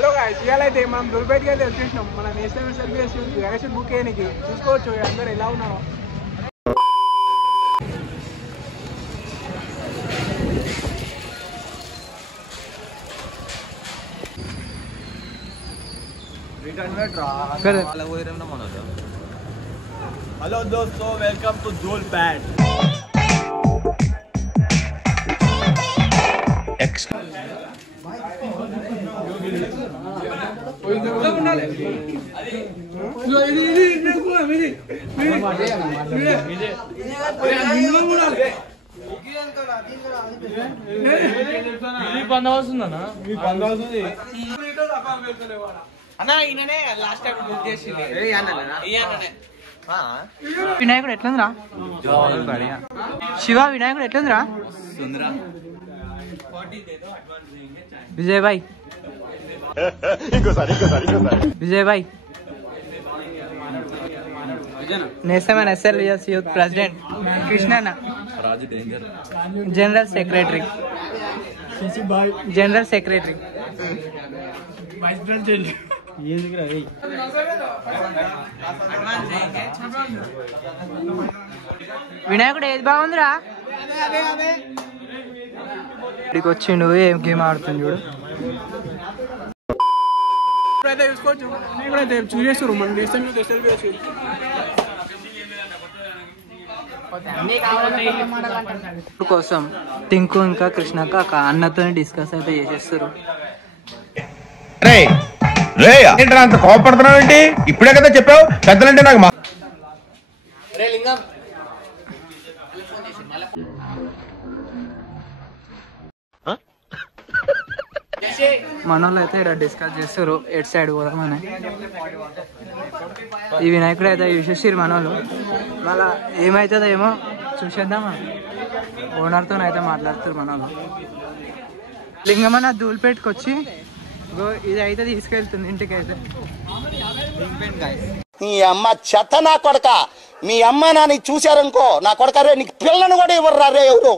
Hello guys, ఇవాళైతే మనం దుర్పేటకి అయితే వచ్చేసినాం. మన నేషనల్ సర్వీస్ గణేష్ బుక్ చేయడానికి. చూసుకోవచ్చు అందరూ ఎలా ఉన్నారో. हेलो दोस्तों, वेलकम टू जोल पैड। వినాయకుడు ఎట్లుందిరా? శివ వినాయకుడు ఎట్లుందిరా? విజయ్ భాయ్ విజయ్ భాయ్ నేసమన్ ఎస్ఎల్ఎస్ యూత్ ప్రెసిడెంట్ కృష్ణన్న, జనరల్ సెక్రటరీ వైస్ ప్రెసిడెంట్ వినాయకుడు ఏది బాగుందిరా? ఇక్కడికి వచ్చిండు, ఏం గేమ్ ఆడుతుంది చూడు. ఇప్పుడైతే చూసుకోవచ్చు, ఇప్పుడైతే చూసేస్తారు మన కోసం టింకు ఇంకా కృష్ణక్క అన్నతో డిస్కస్ అయితే చేసేస్తారు. అంత కోపడుతున్నావు ఏంటి? ఇప్పుడే కదా చెప్పావు పెద్దలంటే నాకు మనోళ్ళు అయితే ఇక్కడ డిస్కస్ చేస్తారు ఎట్ సైడ్ పోదామని. ఈ వినాయకుడు అయితే చూసేసారు మనోళ్ళు. మళ్ళా ఏమవుతుందో ఏమో చూసేద్దామా. ఓనర్తో అయితే మాట్లాడుతారు మనోళ్ళు. లింగమన్న ధూళిపేటకి వచ్చి ఇది అయితే తీసుకెళ్తుంది ఇంటికి. అయితే నీ అమ్మ చెత్త నా కొడక, మీ అమ్మ నాని చూశారనుకో నా కొడక రే, నీకు పిల్లను కూడా ఇవ్వరు రే ఎవరు.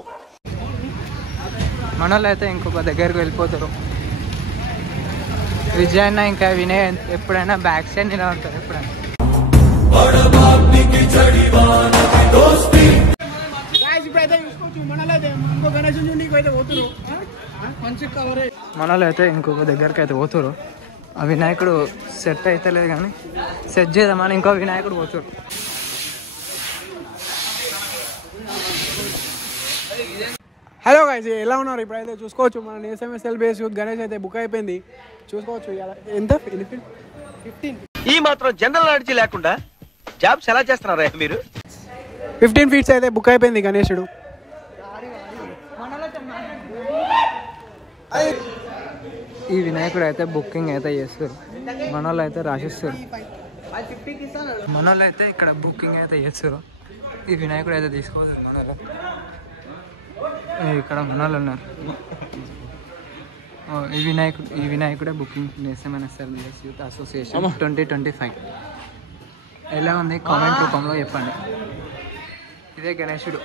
మనోళ్ళు అయితే ఇంకొక దగ్గరికి వెళ్ళిపోతారు. విజయ్ అన్న ఇంకా వినయ్ ఎప్పుడైనా బ్యాక్ సైడ్ నిలబడతారు. ఎప్పుడైనా మనలో అయితే ఇంకొక దగ్గరికి అయితే పోతారు. ఆ వినాయకుడు సెట్ అయితే లేదు కానీ సెట్ చేద్దామని ఇంకో వినాయకుడు పోతారు. హలో గైస్, ఎలా ఉన్నారు? ఇప్పుడైతే చూసుకోవచ్చు మన ఎస్ఎంఎస్ఎల్ బేస్ యూత్ గణేష్ అయితే బుక్ అయిపోయింది. చూసుకోవచ్చు ఎంత 15 ఈ మాత్రం జనరల్ నాలెడ్జ్ లేకుండా జాబ్స్ ఎలా చేస్తున్నారా మీరు? 15 ఫీట్స్ అయితే బుక్ అయిపోయింది గణేశుడు. ఈ వినాయకుడు అయితే బుకింగ్ అయితే చేస్తారు. మనోళ్ళు అయితే రాసిస్తారు. మనోళ్ళు అయితే ఇక్కడ బుకింగ్ అయితే చేస్తారు. ఈ వినాయకుడు అయితే తీసుకోవచ్చు మనోళ్ళు. ఇక్కడ మనోళ్ళు ఉన్నారు. ఈ వినాయకుడే బుకింగ్ నేషనల్ యూత్ అసోసియేషన్ 2025. ఎలా ఉంది కామెంట్ రూపంలో చెప్పండి. ఇదే గణేశుడు.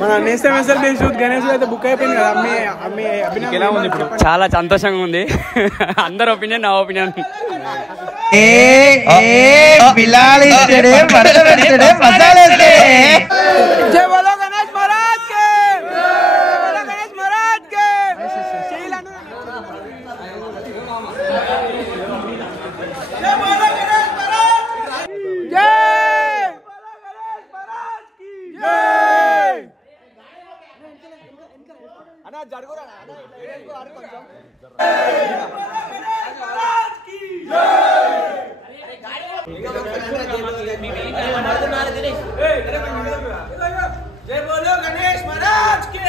మన నేషనల్ బేస్ యూత్ గణేష్ అయితే బుక్ అయిపోయింది కదా. ఎలా ఉంది ఇప్పుడు? చాలా సంతోషంగా ఉంది. అందరి ఒపీనియన్ నా ఒపీనియన్. జై బోలో గణేష్ మహారాజ్ కే, జై బోలో గణేష్ మహారాజ్ కే. జై బోలో గణేష్ మహారాజ్ జై, బోలో గణేష్ మహారాజ్ కి జై. అన్న జరుగురా అన్న, ఇట్లా ఆడు కొంచెం. जय बोलो गणेश महाराज के।